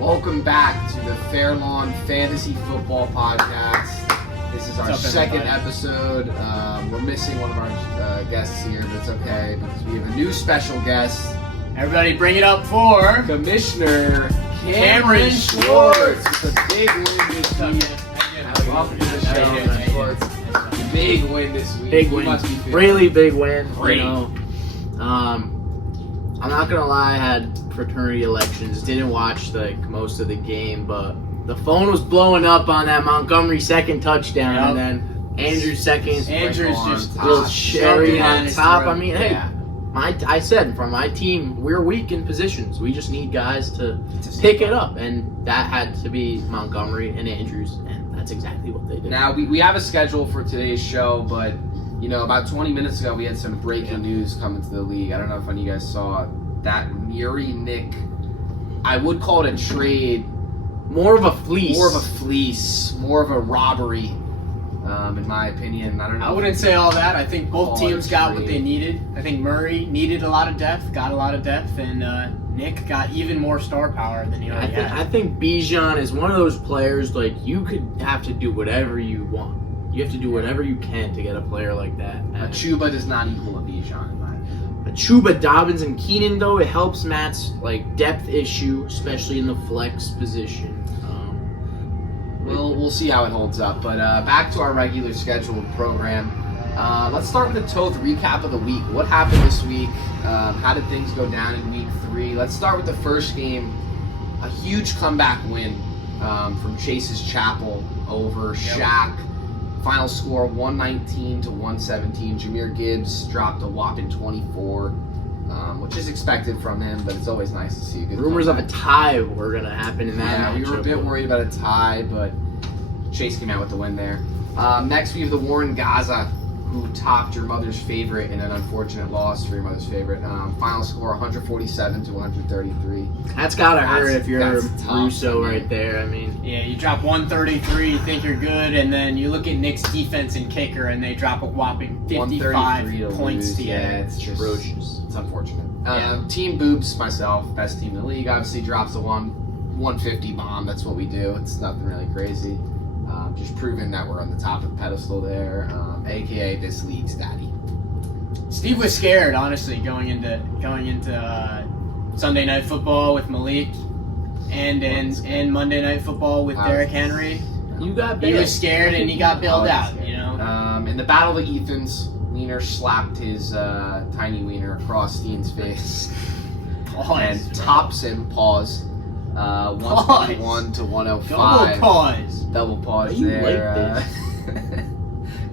Welcome back to the Fairlawn Fantasy Football Podcast. This is our second episode. We're missing one of our guests here, but it's okay because we have a new special guest. Everybody bring it up for Commissioner Cameron Schwartz. It's a big win this week. Welcome to the show, Schwartz. Big win this week. Big win. Really big win. Great. You know, I'm not gonna lie, I had fraternity elections. Didn't watch most of the game, but the phone was blowing up on that Montgomery second touchdown, and then Andrew's second. Andrew's just little cherry on top. I mean, hey, Yeah. I said from my team, we're weak in positions. We just need guys to pick it up, and that had to be Montgomery and Andrews, and that's exactly what they did. Now, we have a schedule for today's show, but, you know, about 20 minutes ago, we had some breaking news coming to the league. I don't know if any of you guys saw that Nick, I would call it a trade. More of a fleece. More of a robbery, in my opinion. I don't know. I wouldn't say all that. I think both teams got what trade. they needed. I think Murray needed a lot of depth, got a lot of depth, and Nick got even more star power than he already had. I think Bijan is one of those players, like, you could have to do whatever you want. You have to do whatever you can to get a player like that. A Chuba does not equal a Bijan, in my opinion. A Chuba, Dobbins, and Keenan, though, it helps Matt's depth issue, especially in the flex position. We'll see how it holds up. But back to our regular scheduled program. Let's start with a Toth recap of the week. What happened this week? How did things go down in week 3? Let's start with the first game. A huge comeback win from Chase's Chapel over Shaq. Final score 119 to 117. Jahmyr Gibbs dropped a whopping 24, which is expected from him, but it's always nice to see a good Rumors comeback. of a tie were going to happen in that Yeah, we were a bit worried about a tie, but Chase came out with the win there. Next, we have the Warren Gaza, who topped your mother's favorite in an unfortunate loss for your mother's favorite. Final score 147 to 133. That's got to hurt if you're that's tough, Russo I mean. right there. I mean, Yeah, you drop 133, you think you're good, and then you look at Nick's defense and kicker, and they drop a whopping 55 points to you. Yeah, it's just atrocious. It's unfortunate. Yeah. Team Boobs, myself, best team in the league, obviously drops a 150 bomb. That's what we do. It's nothing really crazy. Just proving that we're on the top of the pedestal there, a.k.a. this league's daddy. Steve was scared, honestly, going into Sunday Night Football with Malik and Monday Night Football with Derrick Henry. You got He bailed. was scared and he got bailed out, you know. In the Battle of the Ethans, Wiener slapped his tiny wiener across Steen's face and tops him, 121 to 105. Double pause You there. like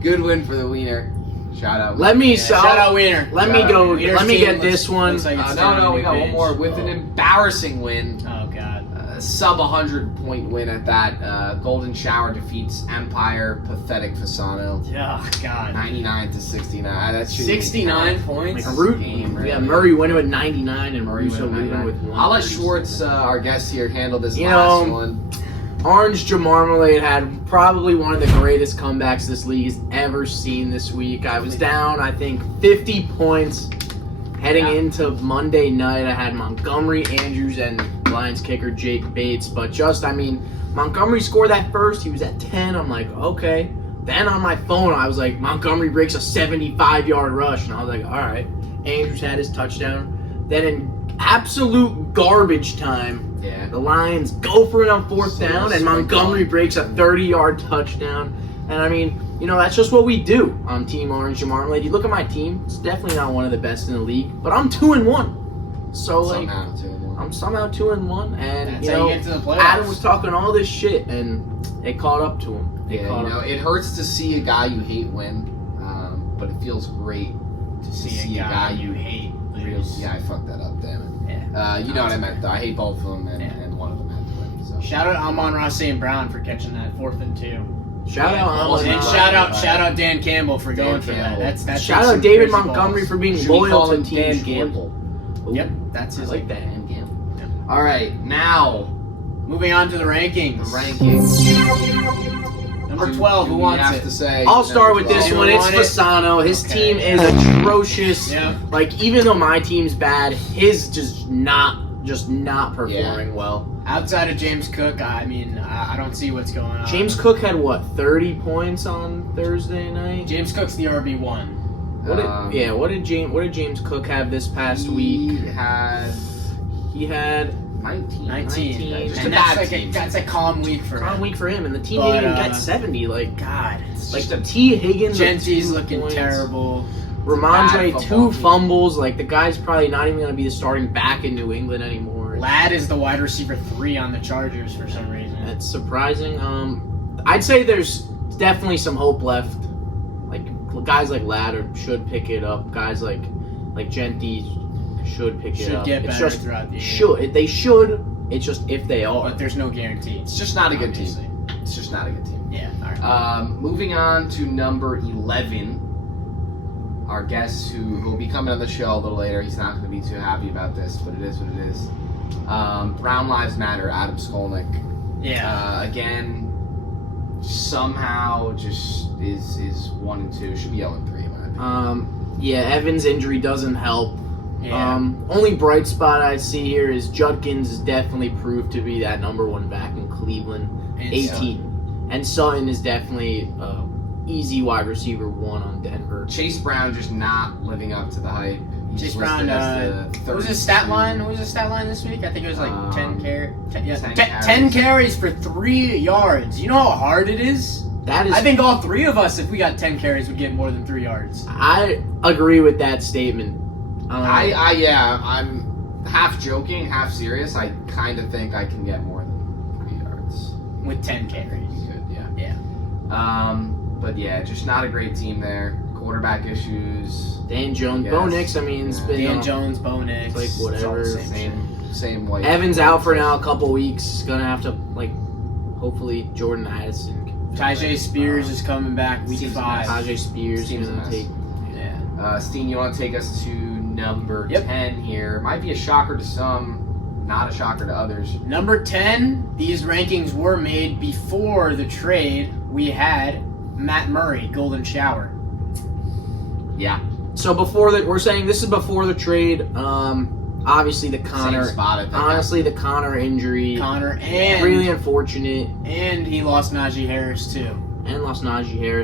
Good win for the Wiener. Shout out. Let me Shout out Wiener. Let me go. Let me get this one. Looks like it's No, we got starting one to more binge. with an embarrassing win. Oh God. Sub 100-point win at that. Golden Shower defeats Empire. Pathetic Fasano. Oh God. 99 to 69. That's 69 points. Like Root, game, really. yeah, Murray winning with 99 and Murray Russo winning leading with 99. 1. I'll let Schwartz, our guest here, handle this You last know, one. Orange Jamarmalade had probably one of the greatest comebacks this league has ever seen this week. I was down, I think, 50 points heading into Monday night. I had Montgomery, Andrews, and Lions kicker Jake Bates. But Montgomery scored that first. He was at 10. I'm like, okay. Then on my phone, I was like, Montgomery breaks a 75-yard rush. And I was like, all right. Andrews had his touchdown. Then in absolute garbage time, the Lions go for it on 4th down, and Montgomery breaks a 30-yard touchdown. And that's just what we do on Team Orange and Marmalade. You look at my team; it's definitely not one of the best in the league, but I'm 2-1. So I'm somehow 2-1, and That's how you get to the playoffs. Adam was talking all this shit, and it caught up to him. It hurts to see a guy you hate win, but it feels great to see a guy you hate lose. Yeah, I fucked that up, damn it. You know what I meant, though. I hate both of them, and one of them had to win. So. Shout out Amon-Ra St. Brown for catching that 4th and 2. Shout out, And shout out Dan Campbell for going for that. That's shout out David Montgomery for being Should we loyal call to him Team Dan Schwartz? Gamble? Yep, that's his. I like that. Dan Gamble. Yep. All right, now Moving on to the rankings. Number 12, who wants have it? to say. I'll start with this Anyone one. It's want it? Fasano. His Okay. team is atrocious. Yeah. Like, even though my team's bad, his just just not performing well. Outside of James Cook, I mean, I don't see what's going on. James Cook had, 30 points on Thursday night? James Cook's the RB1. What did James Cook have this past week? He had 19. Just And a bad team. That's a calm week for him. Calm week for him, and the team didn't even get 70. God. The T. Higgins. Genty's looking terrible. Ramondre, 2 fumbles. The guy's probably not even going to be the starting back in New England anymore. Ladd is the wide receiver 3 on the Chargers for some reason. That's surprising. I'd say there's definitely some hope left. Guys like Ladd should pick it up. Guys like Genty should pick it up. Should get better throughout the year. They should. It's just if they are. But there's no guarantee. It's just not a good team. It's just not a good team. Yeah. All right. Moving on to number 11. Our guest who will be coming on the show a little later. He's not going to be too happy about this, but it is what it is. Brown Lives Matter, Adam Skolnick. Yeah. Again, somehow just is 1-2. Should be 0-3 in my opinion. Evans' injury doesn't help. Yeah. Only bright spot I see here is Judkins is definitely proved to be that number 1 back in Cleveland. And 18. And Sutton is definitely easy wide receiver 1 on Denver. Chase Brown just not living up to the hype. Chase Brown, what was his stat line? What was his stat line this week? I think it was 10 carries for 3 yards. You know how hard it is? I think all 3 of us, if we got 10 carries, would get more than 3 yards. I agree with that statement. I'm half joking, half serious. I kind of think I can get more than 3 yards. With 10 carries. Good, yeah. Yeah. But yeah, just not a great team there. Quarterback issues. Dan Jones, Bo Nix, it's been... Dan Jones, Bo Nix. Whatever. Same way. Evans out for now a couple weeks. Gonna have to, hopefully Jordan Addison. Tajay Spears is coming back week 5. Tajay Spears is gonna take... Yeah. Steen, you want to take us to number 10 here? Might be a shocker to some, not a shocker to others. Number 10, these rankings were made before the trade. We had Matt Murray, Golden Shower. Yeah. So we're saying this is before the trade. Obviously the Connor. Same spot, I think. Honestly, the Connor injury. And really unfortunate. And he lost Najee Harris too.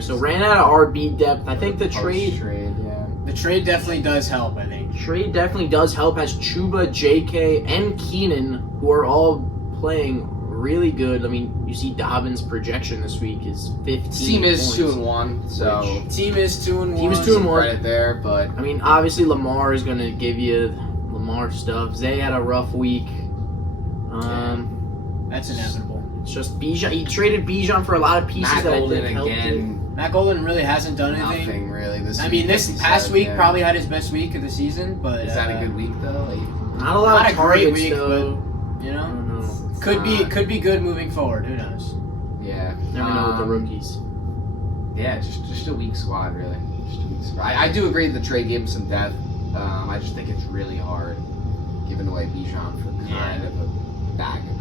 So ran out of RB depth. I think the trade. Yeah. The trade definitely does help. I think. Trade definitely does help. Has Chuba, J.K., and Keenan, who are all playing really good. You see Dobbins' projection this week is 15 Team is points. 2-1, so... Team is 2-1. Team is 2-1. Credit there, but... Obviously Lamar is going to give you Lamar stuff. Zay had a rough week. That's inevitable. It's just Bijan. He traded Bijan for a lot of pieces Matt that Golden I think helped again. him. Matt Golden really hasn't done anything. Nothing, really. This past week probably had his best week of the season, but... Is that a good week, though? Not a lot of great targets, week, though. but, I don't know. Could be good moving forward. Who knows? Yeah. Never know with the rookies. Yeah, just a weak squad, really. Just a weak squad. I do agree that the trade gave him some depth. I just think it's really hard giving away Bijan for kind of a bag of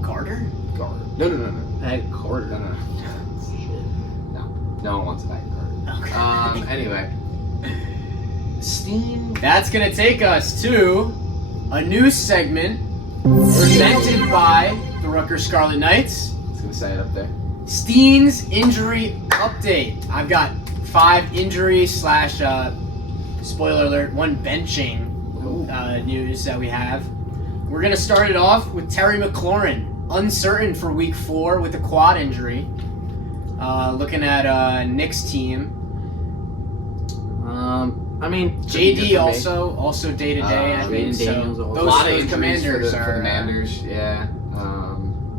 Garner. Garner? No. Bag of Carter. No. Shit. No one wants a bag of Garner. Anyway. Steam. That's going to take us to a new segment presented by the Rutgers Scarlet Knights. I was going to say it up there. Steen's injury update. I've got 5 injury / spoiler alert, 1 benching news that we have. We're going to start it off with Terry McLaurin, uncertain for week 4 with a quad injury. Looking at Nick's team. JD also day to day. I think so. Those Commanders for the Commanders. Yeah.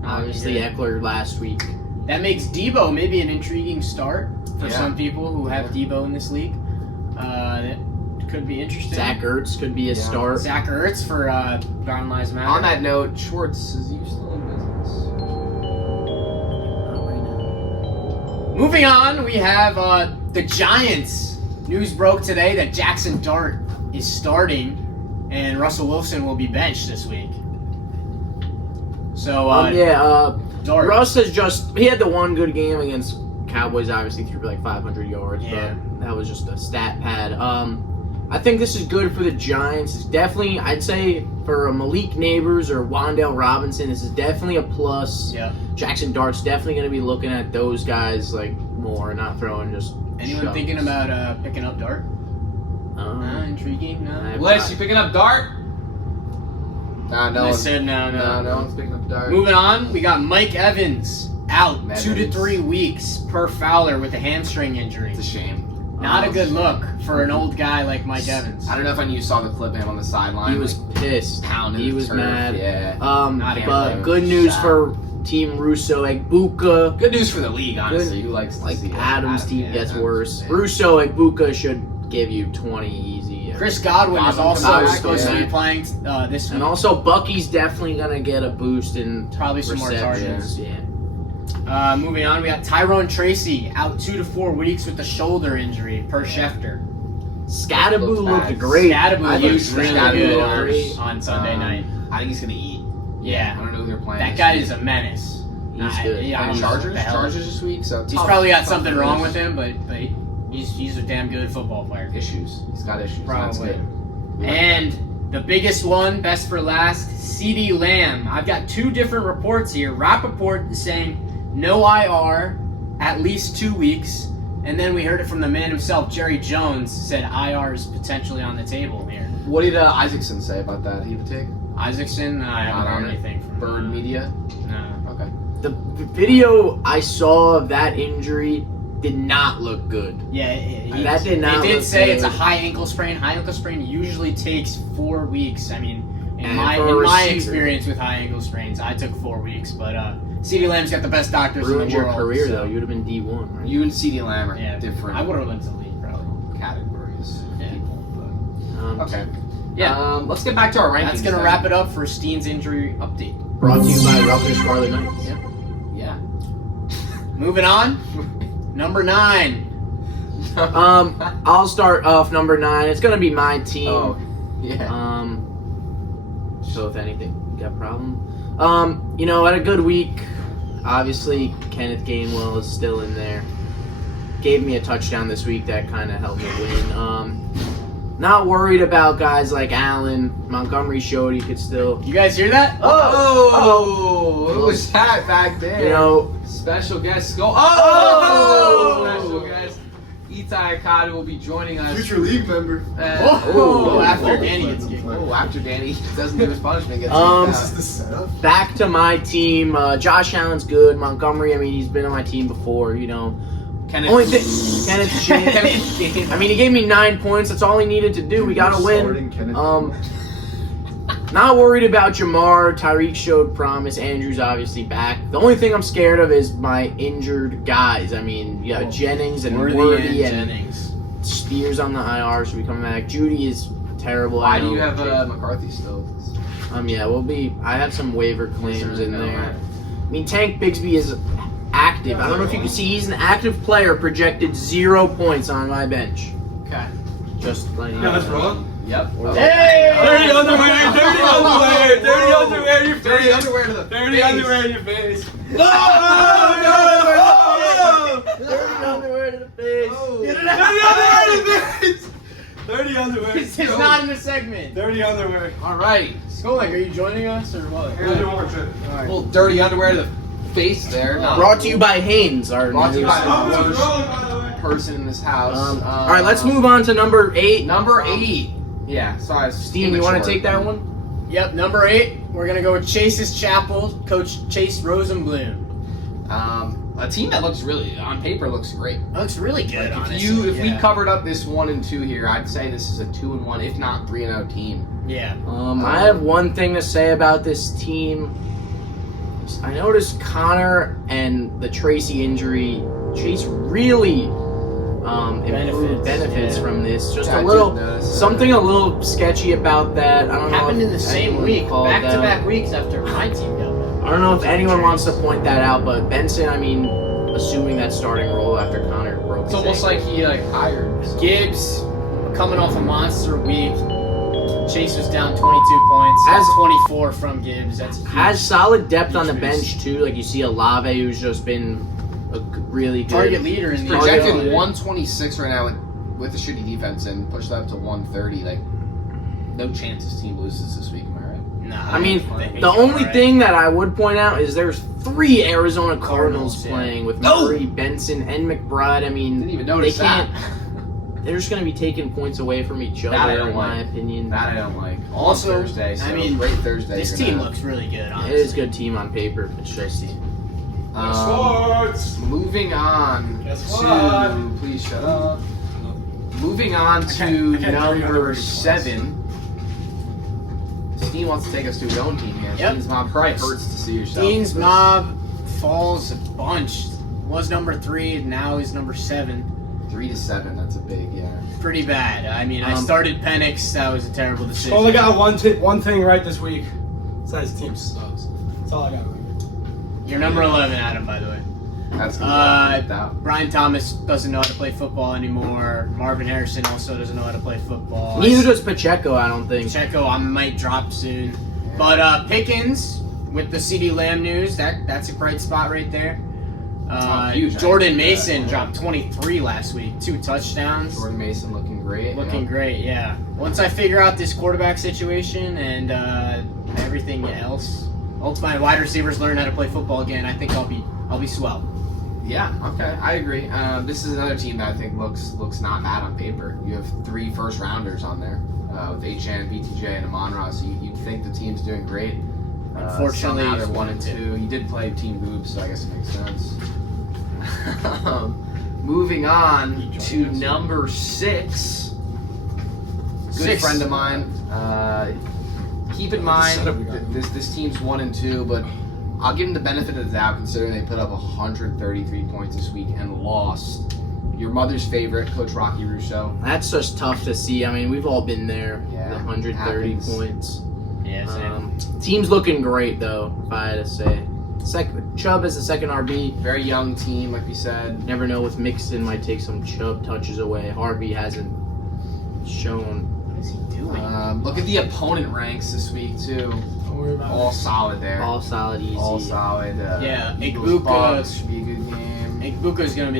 Obviously Eckler last week. That makes Debo maybe an intriguing start for some people who have Debo in this league. That could be interesting. Zach Ertz could be a start. Zach Ertz for Brown Lives Matter. On that note, Schwartz, is you still in business? Not right now. Moving on, we have the Giants. News broke today that Jackson Dart is starting, and Russell Wilson will be benched this week. So Dart. Russ he had the one good game against Cowboys. Obviously threw 500 yards, Yeah. but that was just a stat pad. I think this is good for the Giants. It's definitely, I'd say, for Malik Neighbors or Wan'Dale Robinson, this is definitely a plus. Yeah. Jackson Dart's definitely going to be looking at those guys like more, not throwing just. Anyone shoves. thinking about picking up Dart? Intriguing? No. Wes, you picking up Dart? Nah, no I one's, said no. no one's picking up Dart. Moving on, we got Mike Evans out Evans. 2 to 3 weeks per Fowler with a hamstring injury. It's a shame. Not a good look for an old guy like Mike Evans. I don't know if any of you saw the clip of him on the sideline. He was pissed. pounding He the was turf. mad. Yeah. Not a But good good news shot. for Team Russo, Egbuka. Good news for the league, honestly. Who likes to Like see Adams' team yeah, gets Adams, worse. yeah. Russo, Egbuka should give you 20 easy. Chris Godwin is Godwin also comes back, supposed to yeah. be playing this week. And also, Bucky's definitely going to get a boost in Probably some more receptions. targets. Yeah. Moving on, we got Tyrone Tracy out 2 to 4 weeks with a shoulder injury per Schefter. Scatterboo Looks looked bad. great. Scatterboo I looked think really Scatterboo good looked on, great. on Sunday night. I think he's gonna eat. I Yeah, don't know who they're playing. that this guy week. is a menace. He's good. Yeah, I don't And know what Chargers. the hell. Chargers this week. So He's tough- probably got tough something for wrong us. with him, but he's a damn good football player. Issues. He's got issues. That's Probably. good. We like And the biggest one, best for last, CeeDee Lamb. I've got 2 different reports here. Rappaport is saying no IR, at least 2 weeks. And then we heard it from the man himself, Jerry Jones, said IR is potentially on the table here. that. What did Isaacson say about that? He would take Isaacson, I haven't heard anything from Bird Media. No. Okay. The video I saw of that injury did not look good. Yeah, That did not They did look say good. it's a high ankle sprain. High ankle sprain usually takes 4 weeks. I mean, in And my for a receiver. experience with high ankle sprains, I took 4 weeks. But CeeDee Lamb's got the best doctors in Ruined the your world. career, so- though. You would have been D1, right? You and CeeDee Lamb are Yeah, different I would have went to the league probably. categories. Yeah. People, but okay. Yeah. Let's get back to our rankings. That's gonna wrap it up for Steen's injury update. Brought to you by Rutgers Scarlet Knights. Yeah. Moving on, number 9. I'll start off number 9. It's gonna be my team. Oh. Yeah. So if anything, you got a problem? Had a good week. Obviously, Kenneth Gainwell is still in there. Gave me a touchdown this week that kind of helped me win. Not worried about guys like Allen. Montgomery showed he could still, You guys hear that? Oh, what was that back there? Special guest go. Oh! Special guest Itai Akadu will be joining us. Future league member. After Danny gets kicked. After Danny doesn't do his punishment, gets This kicked is the setup. back to my team. Josh Allen's good. Montgomery, he's been on my team before. out. Only thing, Kenneth Shane. He gave me 9 points. That's all he needed to do. We gotta win. Starting Kenneth Not worried about Jamar. Tyreek showed promise. Andrew's obviously back. The only thing I'm scared of is my injured guys. You got Jennings and Worthy and Jennings. Spears on the IR should be coming back. Judy is terrible. Why I do know. you have McCarthy still? I have some waiver claims in there. Tank Bigsby is active. I don't know if you can see, he's an active player, projected 0 points on my bench. Okay. Just letting you Yeah, that's know. wrong. Yep. Hey! Dirty underwear, dirty underwear, dirty underwear in your Dirty face. underwear to the Dirty face. underwear in your face. Dirty underwear to the face. Dirty underwear in your face. Dirty underwear. It's not in the segment. Dirty underwear. All right. Skolik, are you joining us or what? A little dirty underwear to the face there. Brought to you by Haynes, our Brought to you by Oh, the it's worst rolling, by the way. person in this house. all right, let's move on to number 8. Number 8. Yeah, sorry. Steve, you want to take that one? Yep, number 8. We're gonna go with Chase's Chapel, Coach Chase Rosenblum. A team that looks really, on paper, looks great. That looks really good, Like, honestly. if we covered up this 1 and 2 here, I'd say this is a 2-1, if not 3-0 team. Yeah. I have one thing to say about this team. I noticed Connor and the Tracy injury. Chase really improved benefits yeah. from this. Just Yeah, I a did little notice that. something a little sketchy about that. I don't know. Happened if in the same anyone week, called back-to-back that. weeks after my team got back. I don't know if anyone wants to point that out, but Benson, assuming that starting role after Connor broke It's his almost ankle. like he hired. Gibbs coming off a monster week. Chase was down 22 points. Has- That's 24 from Gibbs. That's huge. has solid depth on the Huge bench too. Like you see Olave, who's just been a really good target leader in the Projected NFL. 126 right now with with the shitty defense and push that up to 130. Like, no chance this team loses this week. Am I right? No, I mean, the only thing that I would point out is there's 3 Arizona Cardinals playing with Murray, Benson, and McBride. I mean, Didn't even notice they can't. They're just going to be taking points away from each other, That I don't in my like. opinion. That I don't like. Also, On Thursday, so I mean, great Thursday. This team looks really good, honestly. It is a good team on paper. It's just Sports. Moving on Guess to what? please shut up. Moving on to I can't number read 7. Steen wants to take us to his own team here. Yep. Steen's Mob probably hurts to see yourself. Dean's Mob falls a bunch. Was number 3, now is number 7. 3-7. That's a big, yeah. Pretty bad. I mean, I started Penix. That was a terrible decision. Only got one thing right this week. It's that his team sucks. That's all I got right. You're number 11, Adam, by the way. That's good. Brian Thomas doesn't know how to play football anymore. Marvin Harrison also doesn't know how to play football. neither does Pacheco, I don't think. Checo, I might drop soon. But Pickens, with the CeeDee Lamb news, that's a bright spot right there. Huge. Jordan Mason dropped 23 last week, 2 touchdowns. Jordan Mason looking great. Looking great, yeah. Once I figure out this quarterback situation and everything else, once my wide receivers learn how to play football again, I think I'll be swell. Yeah, okay, I agree. This is another team that I think looks not bad on paper. You have 3 first-rounders on there with HN, BTJ, and Amon-Ra, so you'd think the team's doing great. Unfortunately, somehow they're 1-2. You did play Team Boobs, so I guess it makes sense. Moving on to number 6. Good 6. friend of mine. Keep in mind, this team's 1-2, but I'll give them the benefit of the doubt considering they put up 133 points this week and lost. Your mother's favorite, Coach Rocky Russo. That's just tough to see. I mean, we've all been there. Yeah, the 130 happens. points. Yeah, same. Team's looking great, though, if I had to say. Chubb is the second RB. Very young team, like we said. Never know with Mixon, might take some Chubb touches away. Harvey hasn't shown. What is he doing? Look at the opponent ranks this week, too. Don't worry about All solid there. All solid, easy. All solid. Yeah, Eagles, Igbuka- Bucks should be a good game. Igbuka's gonna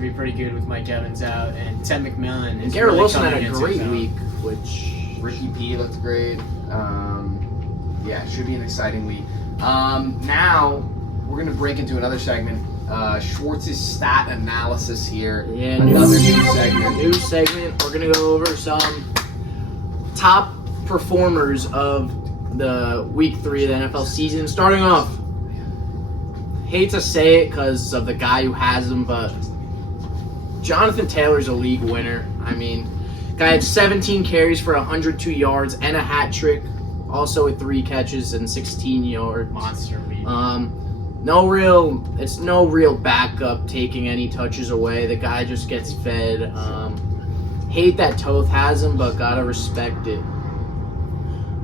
be pretty good with Mike Evans out, and Ted McMillan And is Garrett really Wilson had coming a into great his own. week, which... Ricky P looked great. Yeah, should be an exciting week. Now, we're going to break into another segment. Schwartz's stat analysis here. Yeah, Another new segment. New segment. We're going to go over some top performers of the week 3 of the NFL season. Starting off, hate to say it because of the guy who has him, but Jonathan Taylor's a league winner. I mean, guy had 17 carries for 102 yards and a hat trick, also with 3 catches and 16 yards. Monster week. It's no real backup taking any touches away. The guy just gets fed. Hate that Toth has him, but gotta respect it.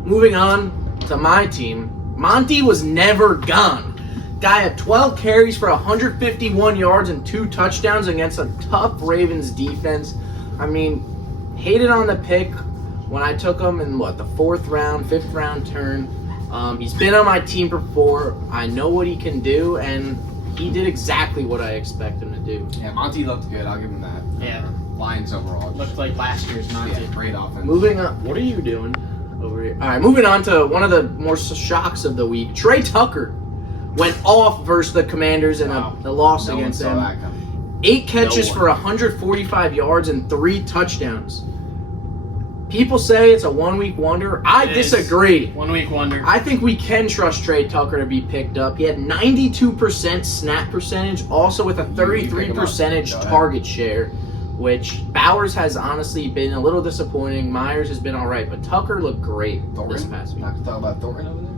Moving on to my team, Monty was never gone. Guy had 12 carries for 151 yards and 2 touchdowns against a tough Ravens defense. I mean, hated on the pick when I took him in, the 4th round, 5th round turn. He's been on my team before. I know what he can do, and he did exactly what I expect him to do. Yeah, Monty looked good. I'll give him that. Yeah. Lions overall. Looked like last year's Monty. Yeah, great offense. Moving on. What are you doing over here? All right, moving on to one of the more shocks of the week. Trey Tucker went off versus the Commanders in Wow. a loss No one against saw them. that coming. 8 catches No one. for 145 yards and 3 touchdowns. People say it's a 1-week wonder. I It is. disagree. 1 week wonder. I think we can trust Trey Tucker to be picked up. He had 92% snap percentage, also with a You pick 33 him up. percentage Go ahead. target share, which Bowers has honestly been a little disappointing. Myers has been all right, but Tucker looked great this Thornton? past week. Not talk about Thornton over there?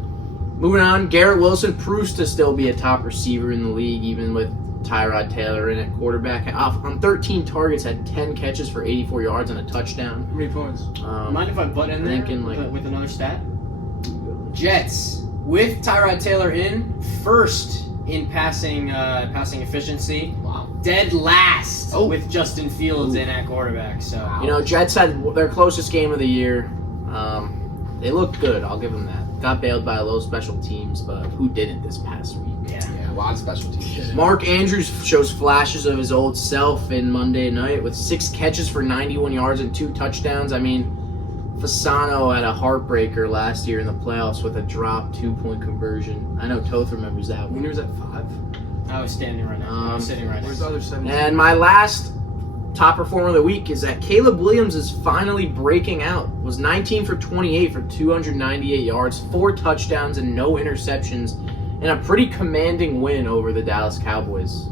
Moving on, Garrett Wilson proves to still be a top receiver in the league, even with Tyrod Taylor in at quarterback. On 13 targets, had 10 catches for 84 yards and a touchdown. How many points? Mind if I butt in there thinking, with another stat? Jets, with Tyrod Taylor in, first in passing efficiency. Wow. Dead last Oh. with Justin Fields Ooh. in at quarterback. So Jets had their closest game of the year. They looked good. I'll give them that. got bailed by a little special teams, but who didn't this past week? Yeah, a lot of special teams. Mark Andrews shows flashes of his old self in Monday night with 6 catches for 91 yards and 2 touchdowns. I mean, Fasano had a heartbreaker last year in the playoffs with a drop 2-point conversion. I know Toth remembers that one. When he was at 5. I was standing right now. I was sitting right Where's next the to other 7? And my last top performer of the week is that Caleb Williams is finally breaking out. Was 19 for 28 for 298 yards, 4 touchdowns, and no interceptions, in a pretty commanding win over the Dallas Cowboys.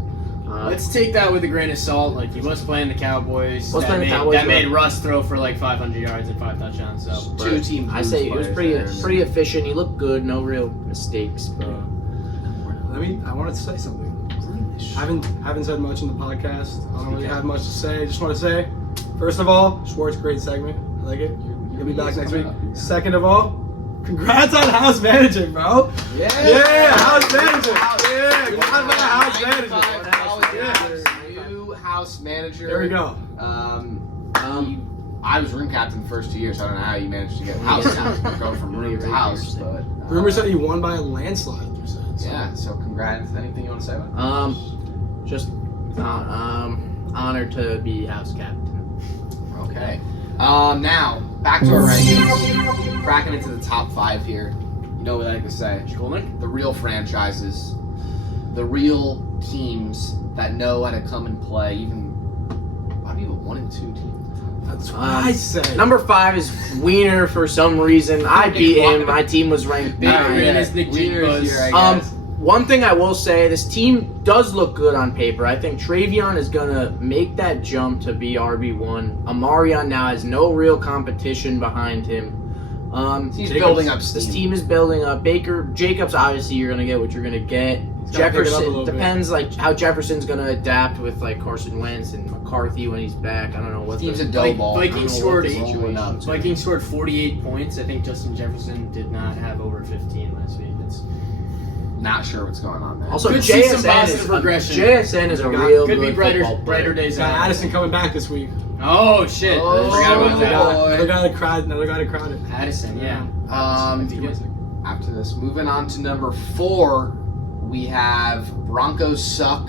Let's take that with a grain of salt. Like, he was playing the Cowboys. Was That playing the made, Cowboys, that made but- Russ throw for like 500 yards and 5 touchdowns. So But Two team I say it was players pretty there. efficient. He looked good, no real mistakes. But I wanted to say something. Haven't said much in the podcast. I don't really have much to say. I just want to say, first of all, Schwartz, great segment. I like it. You'll be back next week. Second of all, congrats on house managing, bro. Yeah, house managing. Yeah, congrats on house managing. 95 college Yeah. games, new house manager. There we go. I was room captain the first 2 years. I don't know how you managed to get house captain, go from room to house, but Rumor said he won by a landslide. yeah. So congrats. Anything you want to say about it? just honored to be house captain. Okay. Now back to our rankings. Cracking into the top 5 here. You know what I like to say. Skolnick? The real franchises, the real teams that know how to come and play. Even why do you have a 1 and 2 team? That's what I say. Number 5 is Wiener for some reason. I beat him. My team was ranked Big 9. Green is Nick Wiener's Jacobs. here, I guess. One thing I will say, this team does look good on paper. I think Travion is going to make that jump to be RB1. Amarion now has no real competition behind him. He's building up This steam. team is building up. Jacobs, obviously, you're going to get what you're going to get. gotta pick it up a Jefferson, little bit. depends like how Jefferson's going to adapt with like Carson Wentz and McCarthy when he's back. I don't know what Team's the- a dough ball. Vikings I don't know what scored the 8. situation's gonna be. Vikings scored 48 points. I think Justin Jefferson did not have over 15 last week. It's Not sure what's going on there. Also, Could see some JSN positive is, regression. JSN is a Could real could be good brighter football brighter player. days Got ahead. Addison coming back this week. Oh shit! Oh, I forgot about Another that. boy. Another guy to crowd it. Addison, yeah. After this, moving on to number 4, we have Broncos suck.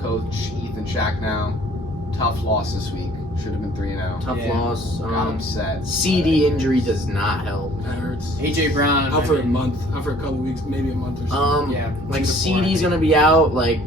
Coach Ethan Shack now. Tough loss this week. Should have been 3-0. Tough Yeah. loss. Got upset. CD injury does not help. That hurts. AJ Brown. Out I for a mean, month. Out for a couple weeks, maybe a month or so. Yeah, Like 2 to 4, I CD's think. gonna be out. Like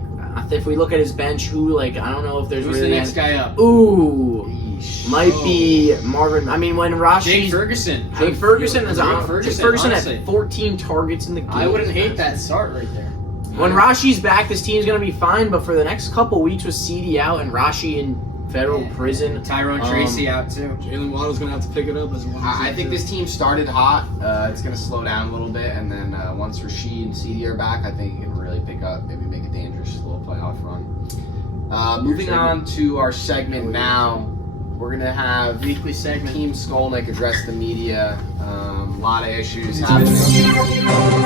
if we look at his bench, who like I don't know if there's Who's really the next guy up? Ooh, Yeesh. might be Marvin. I mean, when Rashi, Jake Ferguson. Jake Ferguson is Jake on. Ferguson, Jake Ferguson honestly. had 14 targets in the game. I wouldn't hate that start right there. When Rashi's back, this team's gonna be fine. But for the next couple weeks with CD out and Rashi in federal prison, Tyrone Tracy out too. Jalen Waddle's going to have to pick it up as one. I think this team started hot. It's going to slow down a little bit, and then once Rasheed and CD are back, I think it can really pick up, maybe make a dangerous little playoff run. Moving on to our segment now, we're going to have Weekly segment. Team Skolnick address the media. A lot of issues happening.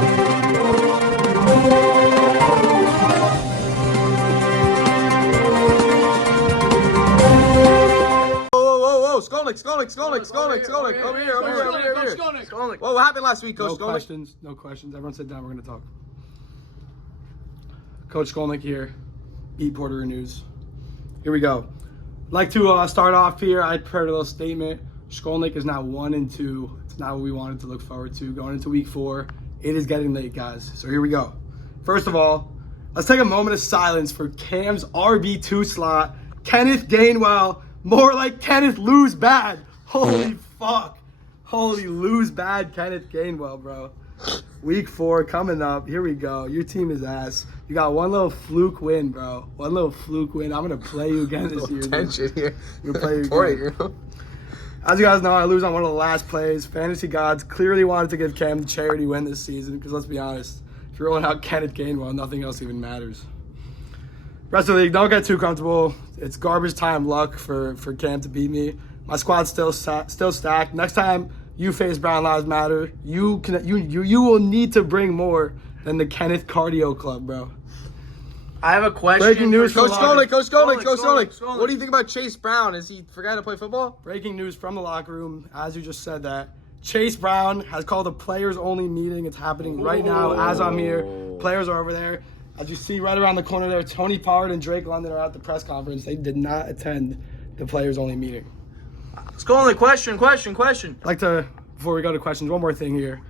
Whoa, Skolnick. Over here. Skolnick. Whoa, what happened last week, Coach No Skolnick? questions. Everyone sit down. We're going to talk. Coach Skolnick here. Beat Porter News. Here we go. I'd like to start off here. I prepared a little statement. Skolnick is now 1-2. It's not what we wanted to look forward to going into week 4. It is getting late, guys. So here we go. First of all, let's take a moment of silence for Cam's RB2 slot, Kenneth Gainwell. More like Kenneth lose bad. Holy fuck. Holy lose bad Kenneth Gainwell, bro. Week 4 coming up. Here we go. Your team is ass. You got one little fluke win, bro. One little fluke win. I'm going to play you again this year. dude. Tension here. We'll play you Boy, again. girl. As you guys know, I lose on one of the last plays. Fantasy gods clearly wanted to give Cam the charity win this season because let's be honest, if you're rolling out Kenneth Gainwell, nothing else even matters. Rest of the league, don't get too comfortable. It's garbage time luck for Cam to beat me. My squad's still stacked. Next time you face Brown Lives Matter, you will need to bring more than the Kenneth Cardio Club, bro. I have a question. Breaking news Coach from the Skolnick. locker- What do you think about Chase Brown? Is he forgot to play football? Breaking news from the locker room, as you just said that, Chase Brown has called a players-only meeting. It's happening right now as I'm here. Players are over there. As you see right around the corner there, Tony Pollard and Drake London are at the press conference. They did not attend the players-only meeting. Let's go on the question. I'd like to, before we go to questions, one more thing here.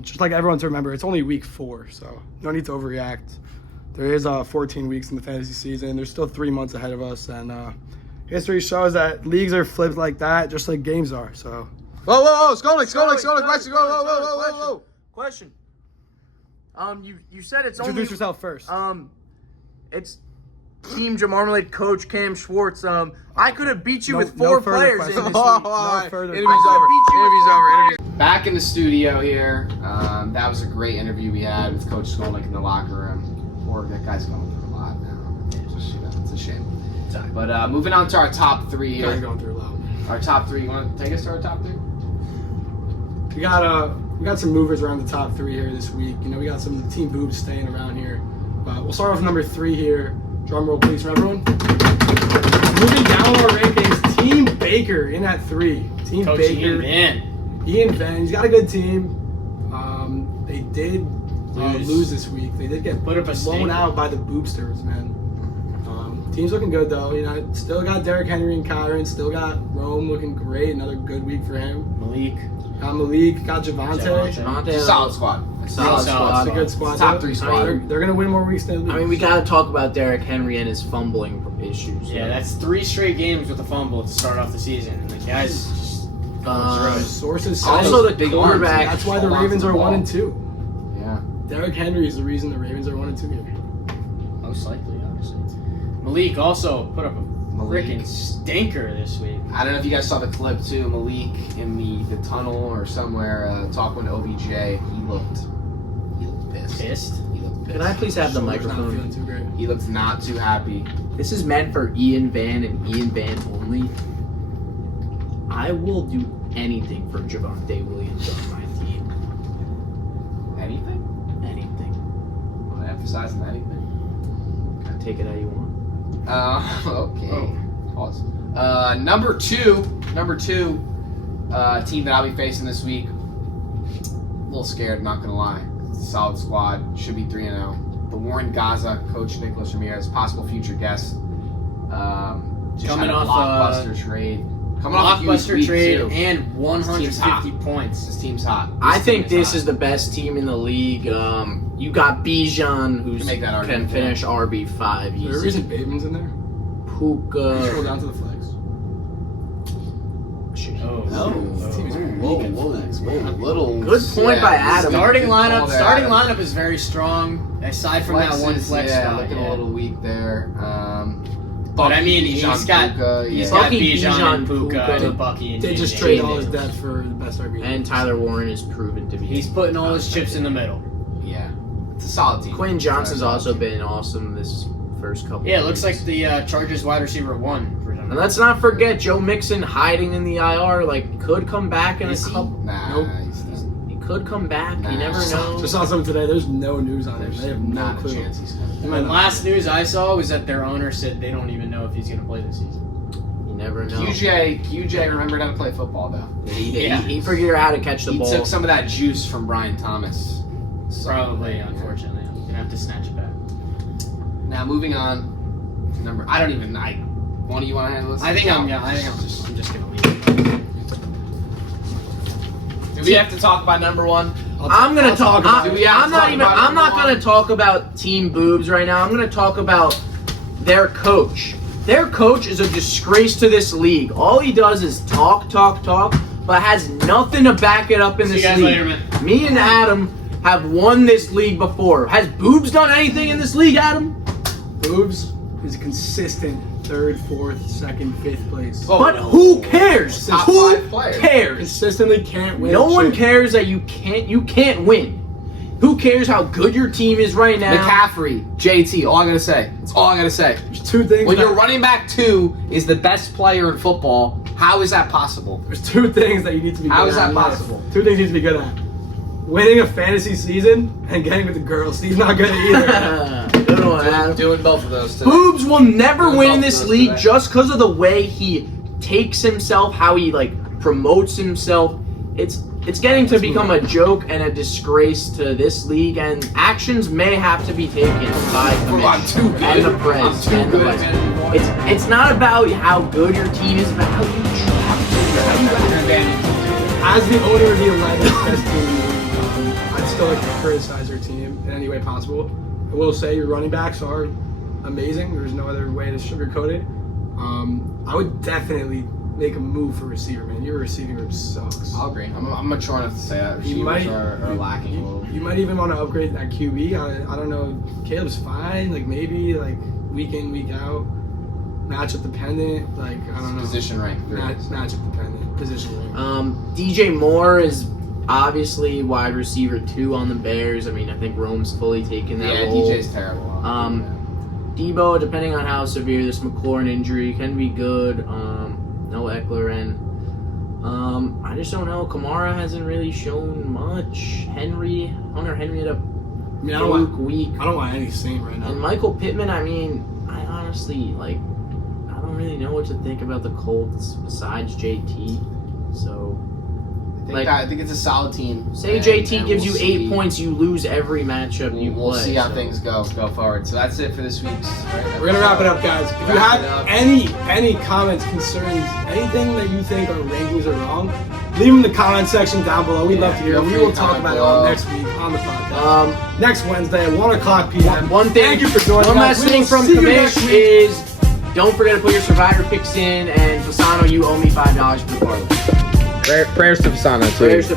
Just like everyone to remember, it's only week 4, so no need to overreact. There is 14 weeks in the fantasy season. There's still 3 months ahead of us, and history shows that leagues are flipped like that, just like games are. So. Whoa. Skolnick. Question. Whoa. Question. You said it's only. Introduce yourself first. It's Team Jamarmalade coach Cam Schwartz. I could have beat you with No 4 further players in questions. this No league. further Interview's questions. over. Back in the studio here. That was a great interview we had with Coach Skolnick in the locker room. Poor that guy's going through a lot now. It's a shame. But moving on to our top 3 Guys here. going through a lot. Our top 3. You want to take us to our top 3? We got some movers around the top 3 here this week. You know, we got some team boobs staying around here. But we'll start off with number 3 here. Drum roll, please, for everyone. Moving down our rankings, Team Baker in at 3. Team Coach Baker. Ian Van. He's got a good team. They did lose this week. They did get Put up a blown stinker. out by the Boobsters, man. Team's looking good though. You know, still got Derrick Henry and Kyron. Still got Rome looking great. Another good week for him. Malik. Got Malik. Got Javante. Solid squad. Solid It's squad. a good squad. Top 3 squad. They're gonna win more weeks than I mean, we gotta talk about Derrick Henry and his fumbling issues. Yeah, that's 3 straight games with a fumble to start off the season. And the guys just sources. say Also, the big quarterback. that's why the hold on Ravens to the are 1 ball. and 2. Yeah. Derrick Henry is the reason the Ravens are 1 and 2 here. most likely, honestly. Malik also put up a Malik. freaking stinker this week. I don't know if you guys saw the clip too. Malik in the tunnel or somewhere talking to OBJ. He looked pissed. Pissed. He looked pissed. Can I please have the Shoulder's not microphone? feeling too great. He looked not too happy. This is meant for Ian Van and Ian Van only. I will do anything for Javonte Williams on my team. Anything? Anything. Want to emphasize on anything? Take it how you want. Okay. Pause. Number two team that I'll be facing this week. A little scared, not gonna lie. Solid squad, should be 3-0. The Warren Gaza, Coach Nicholas Ramirez, possible future guest. Just Coming had a off, blockbuster trade. Coming off a huge Blockbuster week, trade too. and 150 points. This team's hot. I think team this hot. is the best team in the league. You got Bijan, who Can make that can argument, finish RB5 Is there a easy. reason Bateman's in there? Scroll Puka. down to the flex. This team is Whoa, weak at flex. Little Good point by Adam. Starting Good call lineup. there, Starting Adam. lineup is very strong. Aside from that one Flexes, flex yeah, spot, looking yeah. a little weak there. But I mean, he's Bijan, got Puka, he's yeah. got Bucky, Bijan and Bijan, Puka Puka. and Bucky and They just JJ. trade all his depth for the best RB. And Tyler Warren is proven to be. He's putting all his chips in the middle. Yeah, it's a solid team. Quinn Johnson's also been awesome this first couple. Yeah, it of looks weeks. like the Chargers wide receiver 1 for some And let's not forget Joe Mixon hiding in the IR. Like, could come back in a Is he? couple. Nah, Nope. He could come back. Nah. You never know. Just saw something today. There's no news on it. There's They have no not a clue. chance he's coming They back. might The not. last news I saw was that their owner said they don't even know if he's going to play this season. You never know. QJ remembered how to play football though. He figured out how to catch the He ball. took some of that juice from Brian Thomas. Probably, Yeah. unfortunately. I'm going to have to snatch it back. Now moving on to number. I don't even. One of you want to handle this? I'm just going to leave it. Do we have to talk about number 1? I'm gonna talk about. Do we have to I'm not talk even. about I'm not number gonna one? talk about Team Boobs right now. I'm gonna talk about their coach. Their coach is a disgrace to this league. All he does is talk, but has nothing to back it up in See this you guys league. later, man. Me and Adam have won this league before. Has Boobs done anything in this league, Adam? Boobs is a consistent 3rd, 4th, 2nd, 5th place. Oh, But who cares? Top Who 5 players. cares? Consistently can't win. No one shit. cares that you can't win. Who cares how good your team is right now? McCaffrey, JT. All I gotta say. That's all I gotta say. There's 2 things. When that, your running back 2 is the best player in football, how is that possible? There's 2 things that you need to be good How at. is that in life. possible? 2 things you need to be good at. Winning a fantasy season and getting with the girls. He's not good at either. Good one, Adam. Doing both of those today. Boobs will never Good win in golf this throws league today. just because of the way he takes himself, how he like promotes himself. it's getting to become a joke and a disgrace to this league, and actions may have to be taken by I'm too good. and the press I'm too and the good, vice. man. It's not about how good your team is, about how you As the owner of the 11th best team in the league, I'd still like to criticize your team in any way possible. I will say your running backs are amazing. There's no other way to sugarcoat it. I would definitely make a move for receiver, man. Your receiving group sucks. I'll agree. I'm mature enough to say that receivers You might are lacking a little. You might even want to upgrade that QB. I don't know. Caleb's fine. Like maybe like week in, week out, matchup dependent. Like I don't know. Position rank. Matchup dependent. Position rank. DJ Moore is obviously wide receiver 2 on the Bears. I mean, I think Rome's fully taken that Yeah, role. DJ's terrible. Debo, depending on how severe this McLaurin injury, can be good. No Eckler, and I just don't know. Kamara hasn't really shown much. Hunter Henry had a I mean, fluke week. I don't want any same right now. And Michael Pittman, I mean, I honestly, I don't really know what to think about the Colts besides JT. So, I think it's a solid team. say and JT gives we'll you see. 8 points, you lose every matchup you We'll play. see how so. things go forward. So that's it for this week's. We're gonna wrap it up, guys. If you Wrap it have up. any comments, concerns, anything that you think our rankings are wrong, leave them in the comment section down below. We'd love to hear feel it. We free will to talk comment about it all below. next week on the podcast. Next Wednesday at 1:00 p.m. One thing, Thank you for joining one us. last We thing will from see you next Kamish week. is don't forget to put your survivor picks in, and Fasano, you owe me $5 for the parlay. Prayers to Fasano, too. Prayers to